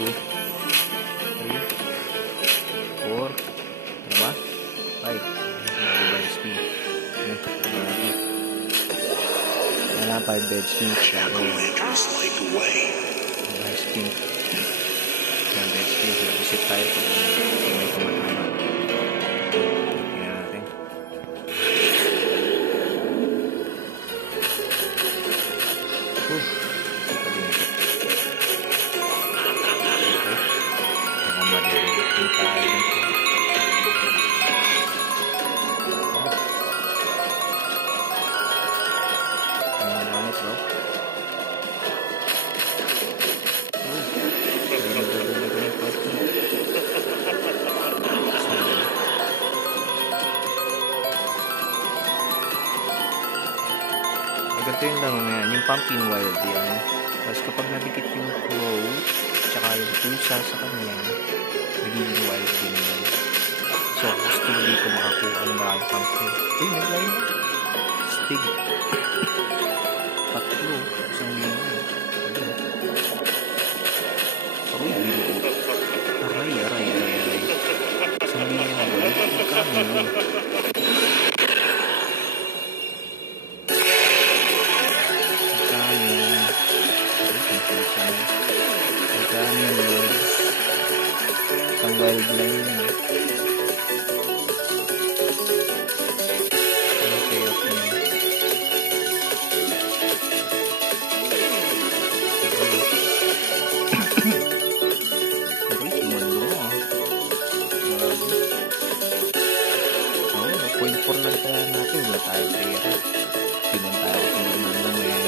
2, 3, 4, diba? 5. Bago by spin. Yan na, 5 dead spins. Bago by spin. 5 dead spins. Reset tayo kung may tumatama. Tingnan natin. Ganito yung laro na yan, yung pumpkin wild yan. Tapos kapag nabikit yung crow tsaka yung pusa sa kanya, nagiging wild din yan. So gusto mo dito makakuha ng maraming pumpkin. Uy, nag-line na stig. Tatlo, isang lino. Uy, lino. Aray. Isang lino na wild. Magkano. Isang wild line yun. Okay. Tumando mo ah. 0.4 lang tayo natin. Wala tayo pera. Pinan tayo kung tumando mo yan.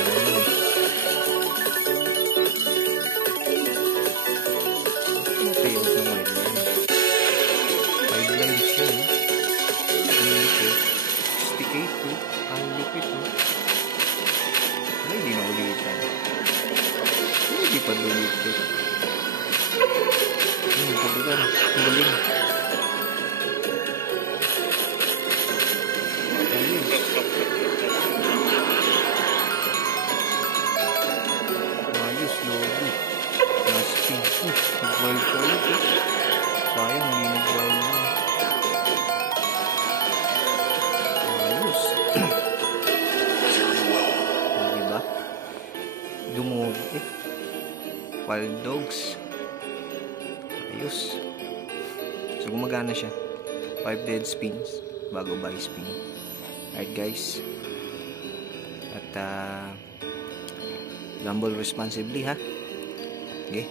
Ang lupit mo. Ay, hindi na ulitan. Hindi pa ulitin. Kabulan. Ang galing. Ayos. Ayos, lobby. Nasty. Nag-wild ka ulit eh. Sayang, hindi nag-wild na. Dumog eh. Wild dogs. Ayos. So gumagana siya. 5 dead spins bago by spin. Alright guys. At gamble responsibly ha. Okay.